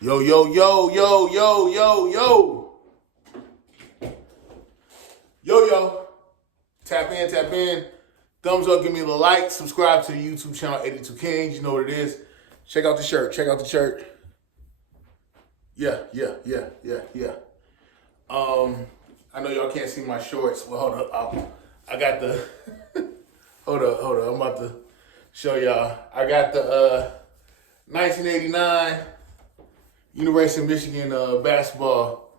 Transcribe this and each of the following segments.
Yo, yo, yo, yo, yo, yo, yo. Yo, yo. Tap in, tap in. Thumbs up, give me a like. Subscribe to the YouTube channel 82 Kings. You know what it is. Check out the shirt. Check out the shirt. Yeah. I know y'all can't see my shorts. Well, hold up. I got the. hold up. I'm about to show y'all. I got the 1989 University of Michigan basketball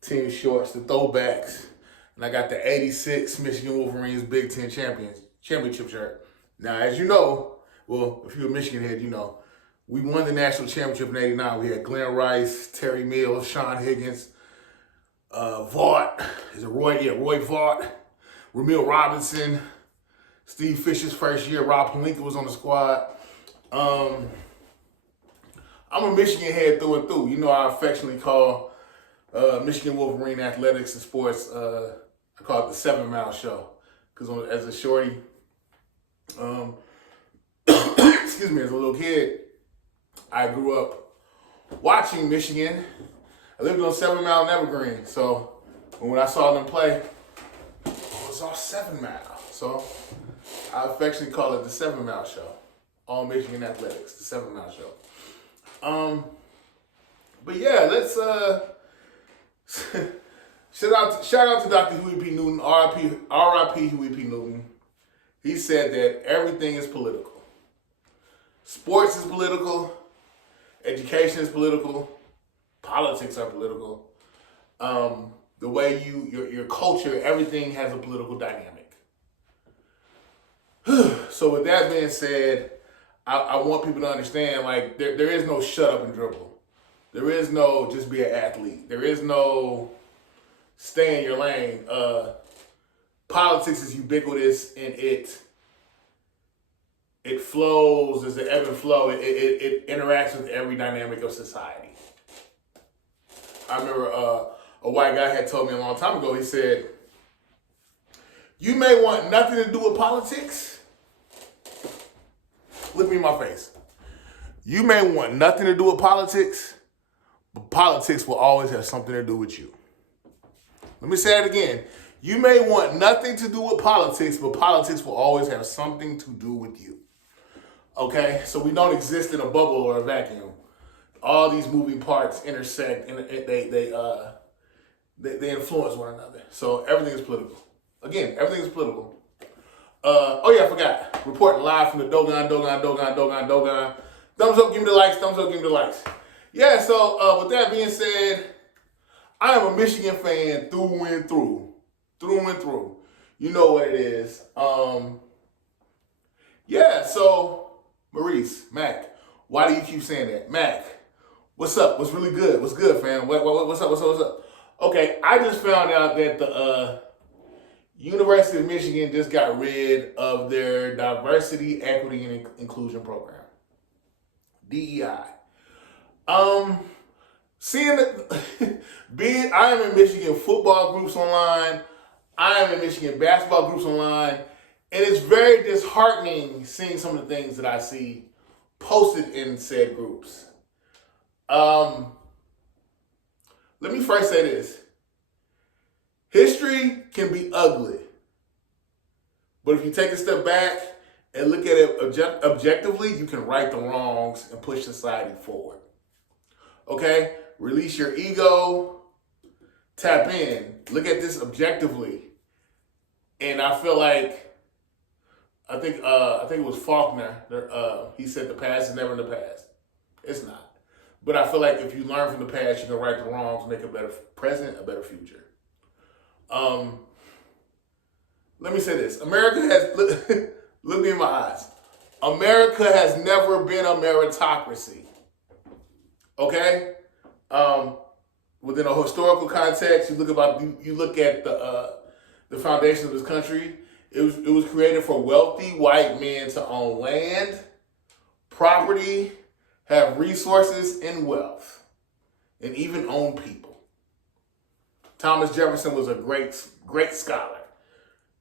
team shorts, the throwbacks. And I got the 86 Michigan Wolverines Big Ten championship shirt. Now, as you know, well, if you're a Michigan head, you know, we won the national championship in 89. We had Glenn Rice, Terry Mills, Sean Higgins, Vaught. Is it Roy? Yeah, Roy Vaught, Ramil Robinson, Steve Fisher's first year. Rob Pelinka was on the squad. I'm a Michigan head through and through. You know, I affectionately call Michigan Wolverine Athletics and Sports, I call it the 7 Mile Show. Because as a shorty, excuse me, as a little kid, I grew up watching Michigan. I lived on 7 Mile and Evergreen. So when I saw them play, it was all 7 Mile. So I affectionately call it the 7 Mile Show. All Michigan Athletics, the 7 Mile Show. But yeah, let's shout out to Dr. Huey P. Newton, R.I.P. Huey P. Newton. He said that everything is political. Sports is political, education is political, politics are political. The way your culture, everything has a political dynamic. So with that being said, I want people to understand, like, there is no shut up and dribble. There is no just be an athlete. There is no stay in your lane. Politics is ubiquitous, and it flows as the ebb and flow. It interacts with every dynamic of society. I remember a white guy had told me a long time ago, he said, you may want nothing to do with politics. Look me in my face. You may want nothing to do with politics, but politics will always have something to do with you. Let me say it again. You may want nothing to do with politics, but politics will always have something to do with you. Okay? So we don't exist in a bubble or a vacuum. All these moving parts intersect and they influence one another. So everything is political. Again, everything is political. Oh yeah, I forgot. Reporting live from the Dogon. Thumbs up, give me the likes. Thumbs up, give me the likes. Yeah, so with that being said, I am a Michigan fan through and through. Through and through. You know what it is. Yeah, so Maurice, MACK, why do you keep saying that? MACK, what's up? What's really good? What's good, fam? What's up? Okay, I just found out that the University of Michigan just got rid of their Diversity, Equity, and Inclusion program. DEI. Seeing it, I am in Michigan football groups online. I am in Michigan basketball groups online. And it's very disheartening seeing some of the things that I see posted in said groups. Let me first say this. History can be ugly. But if you take a step back and look at it objectively, you can right the wrongs and push society forward. Okay? Release your ego. Tap in. Look at this objectively. And I feel like, I think it was Faulkner. He said the past is never in the past. It's not. But I feel like if you learn from the past, you can right the wrongs, make a better present, a better future. Let me say this. America has, look me in my eyes. America has never been a meritocracy. Okay? Within a historical context, you look at the foundation of this country. It was created for wealthy white men to own land, property, have resources and wealth, and even own people. Thomas Jefferson was a great scholar,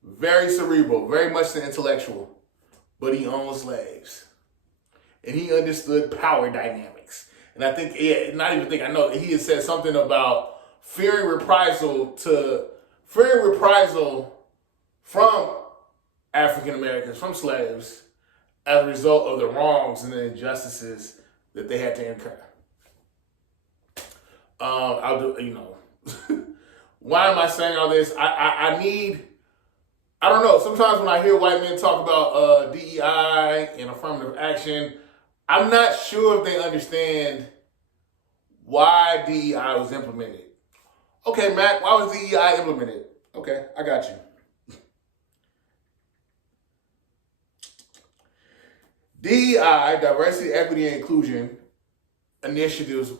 very cerebral, very much an intellectual, but he owned slaves. And he understood power dynamics. And I think, yeah, not even think, I know he had said something about fearing reprisal from African Americans, from slaves, as a result of the wrongs and the injustices that they had to incur. I'll do, why am I saying all this? I don't know. Sometimes when I hear white men talk about DEI and affirmative action, I'm not sure if they understand why DEI was implemented. Okay, Mac, why was DEI implemented? Okay, I got you. DEI, diversity, equity, and inclusion initiatives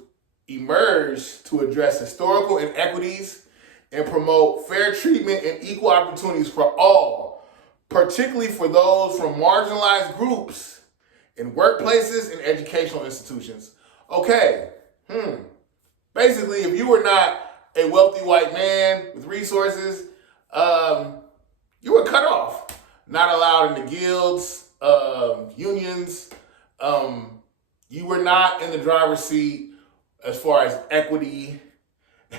emerged to address historical inequities and promote fair treatment and equal opportunities for all, particularly for those from marginalized groups in workplaces and educational institutions. Okay, basically, if you were not a wealthy white man with resources, you were cut off, not allowed in the guilds, unions. You were not in the driver's seat as far as equity,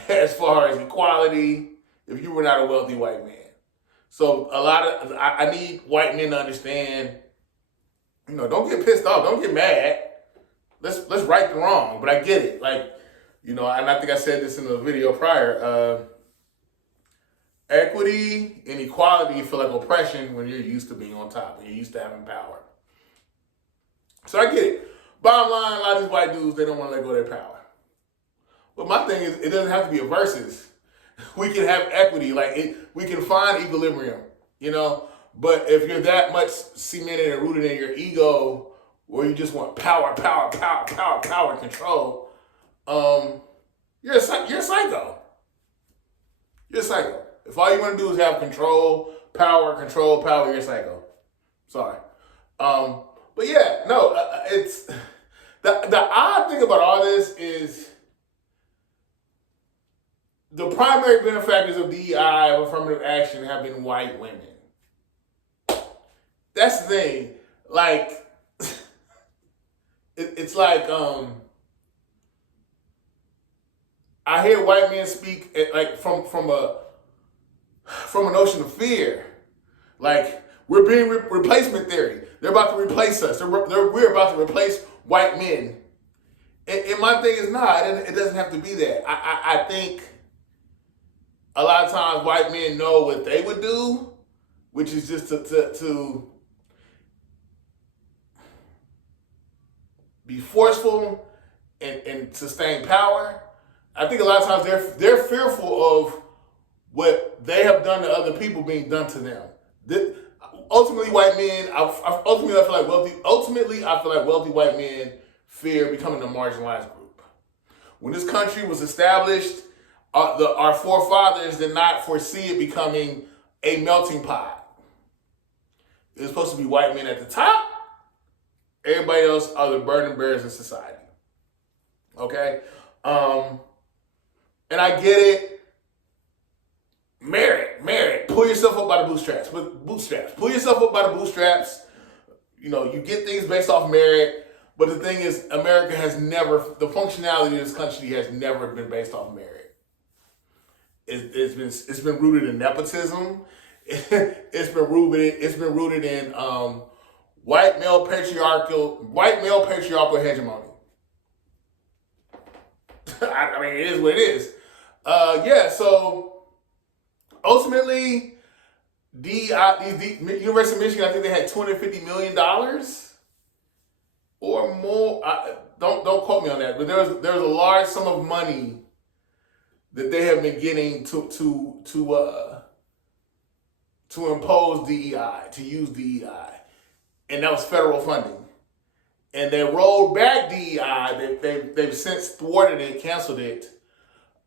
as far as equality, if you were not a wealthy white man. So I need white men to understand, don't get pissed off, don't get mad. Let's right the wrong. But I get it. And I think I said this in the video prior. Equity and equality feel like oppression when you're used to being on top, when you're used to having power. So I get it. Bottom line, a lot of these white dudes, they don't want to let go of their power. But my thing is, it doesn't have to be a versus. We can have equity, we can find equilibrium, But if you're that much cemented and rooted in your ego, where you just want power, control, you're a psycho. You're a psycho. If all you want to do is have power, you're a psycho. Sorry. But yeah, no, it's the odd thing about all this is the primary benefactors of DEI, of affirmative action, have been white women. That's the thing. It's like I hear white men speak from a notion of fear. We're being replacement theory. They're about to replace us. We're about to replace white men. And my thing is, it doesn't have to be that. I think a lot of times white men know what they would do, which is just to be forceful and sustain power. I think a lot of times they're fearful of what they have done to other people being done to them. Ultimately, white men. Ultimately, I feel like wealthy white men fear becoming a marginalized group. When this country was established, our forefathers did not foresee it becoming a melting pot. It was supposed to be white men at the top. Everybody else are the burden bearers in society. Okay? And I get it. Merit. Pull yourself up by the bootstraps. Pull yourself up by the bootstraps. You get things based off merit. But the thing is, the functionality of this country has never been based off merit. It's been rooted in nepotism. It's been rooted in white male patriarchal hegemony. I mean, it is what it is. So ultimately, the University of Michigan, I think they had $250 million or more. Don't quote me on that, but there's a large sum of money that they have been getting to impose DEI, to use DEI, and that was federal funding. And they rolled back DEI. They've since thwarted it, canceled it,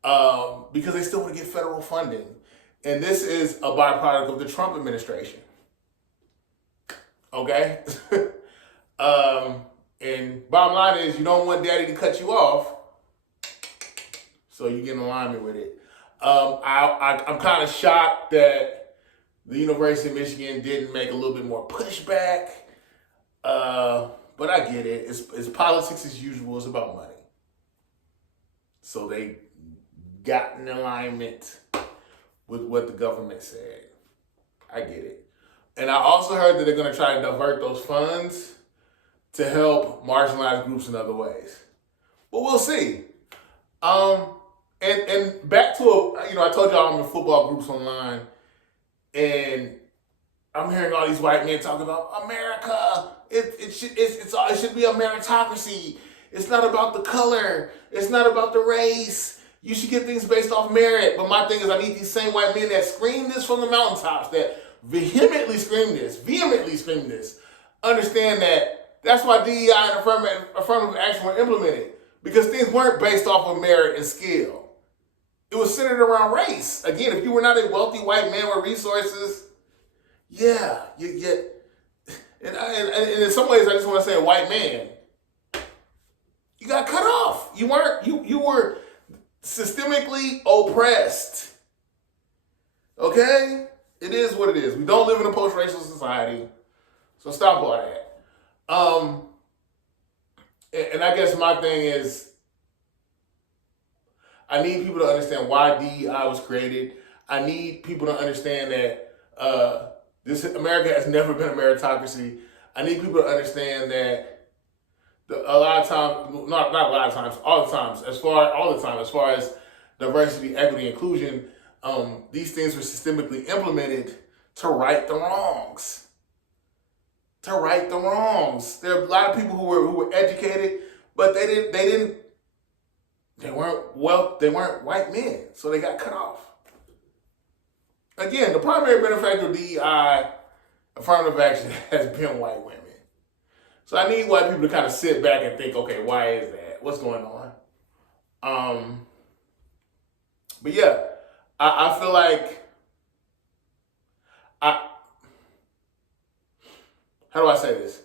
because they still want to get federal funding. And this is a byproduct of the Trump administration. Okay? And bottom line is, you don't want daddy to cut you off, so you get in alignment with it. I'm kind of shocked that the University of Michigan didn't make a little bit more pushback, but I get it. It's politics as usual. It's about money. So they got in alignment with what the government said. I get it. And I also heard that they're going to try to divert those funds to help marginalized groups in other ways. But we'll see. And back to I told y'all I'm in football groups online, and I'm hearing all these white men talking about America. It should be a meritocracy. It's not about the color. It's not about the race. You should get things based off merit. But my thing is, I need these same white men that scream this from the mountaintops, that vehemently scream this, understand that that's why DEI and affirmative action were implemented, because things weren't based off of merit and skill. It was centered around race. Again, if you were not a wealthy white man with resources, yeah, you get. And in some ways, I just want to say, a white man, you got cut off. You were systemically oppressed. Okay? It is what it is. We don't live in a post-racial society, so stop all that. And I guess my thing is, I need people to understand why DEI was created. I need people to understand that this America has never been a meritocracy. I need people to understand that all the time, as far as diversity, equity, inclusion, these things were systemically implemented to right the wrongs. There are a lot of people who were educated, but they weren't white men, so they got cut off. Again, the primary benefactor of DEI, affirmative action, has been white women. So I need white people to kind of sit back and think, okay, why is that? What's going on? But yeah, I feel like how do I say this?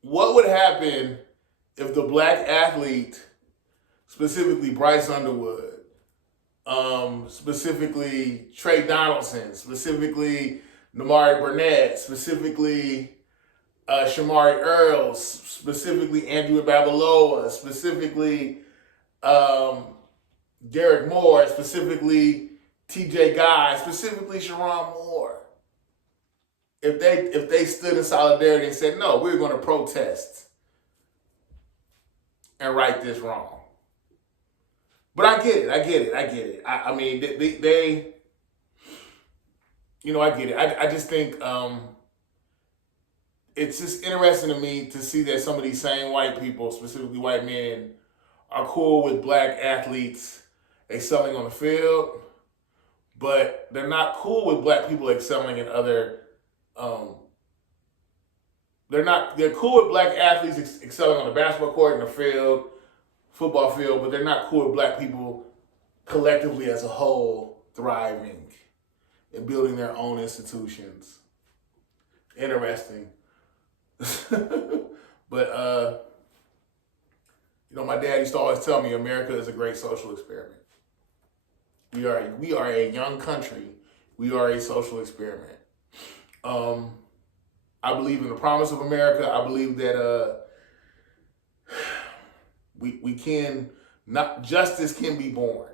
What would happen if the black athlete, specifically Bryce Underwood, specifically Trey Donaldson, specifically Namari Burnett, specifically Shamari Earls, specifically Andrew Babaloa, specifically Derek Moore, specifically TJ Guy, specifically Sharon Moore, if they stood in solidarity and said, no, we're going to protest and right this wrong. But I get it. I mean, they I get it. I just think it's just interesting to me to see that some of these same white people, specifically white men, are cool with black athletes excelling on the field, but they're not cool with black people excelling in other. They're cool with black athletes excelling on the basketball court, in the field, football field, but they're not cool with black people collectively as a whole thriving and building their own institutions. Interesting. But my dad used to always tell me America is a great social experiment. We are a young country. We are a social experiment. I believe in the promise of America. I believe that we can not justice can be born.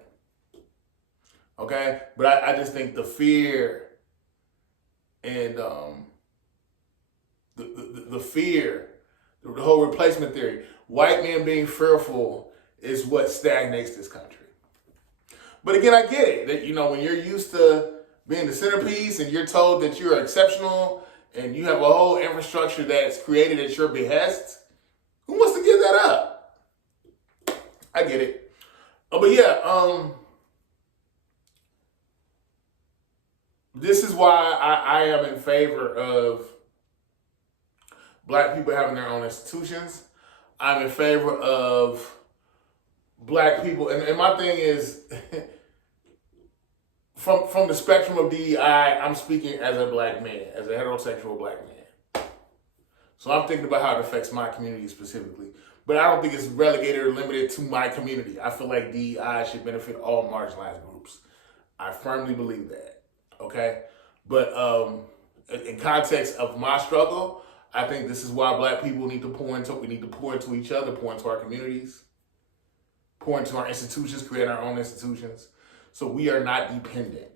Okay, but I just think the fear and the fear, the whole replacement theory, white men being fearful is what stagnates this country. But again, I get it that when you're used to being the centerpiece and you're told that you're exceptional and you have a whole infrastructure that's created at your behest, who wants to give that up? I get it. But yeah, this is why I am in favor of black people having their own institutions. I'm in favor of black people, and my thing is, from the spectrum of DEI, I'm speaking as a black man, as a heterosexual black man. So I'm thinking about how it affects my community specifically. But I don't think it's relegated or limited to my community. I feel like DEI should benefit all marginalized groups. I firmly believe that, okay? But in context of my struggle, I think this is why black people need to pour into each other, pour into our communities. pour into our institutions, create our own institutions, so we are not dependent.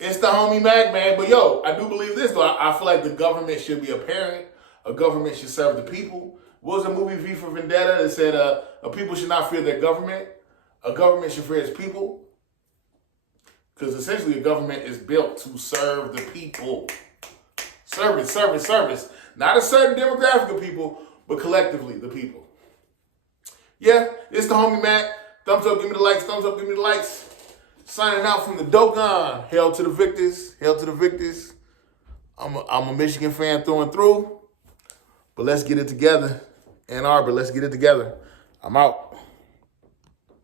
It's the homie Mac, man. But yo, I do believe this, though. I feel like the government should be a parent. A government should serve the people. What was the movie V for Vendetta that said a people should not fear their government? A government should fear its people. Because essentially a government is built to serve the people. Service, service, service. Not a certain demographic of people, but collectively the people. Yeah, it's the homie Mac. Thumbs up, give me the likes. Thumbs up, give me the likes. Signing out from the Dogon. Hail to the victors. Hail to the victors. I'm a Michigan fan through and through. But let's get it together. Ann Arbor, let's get it together. I'm out.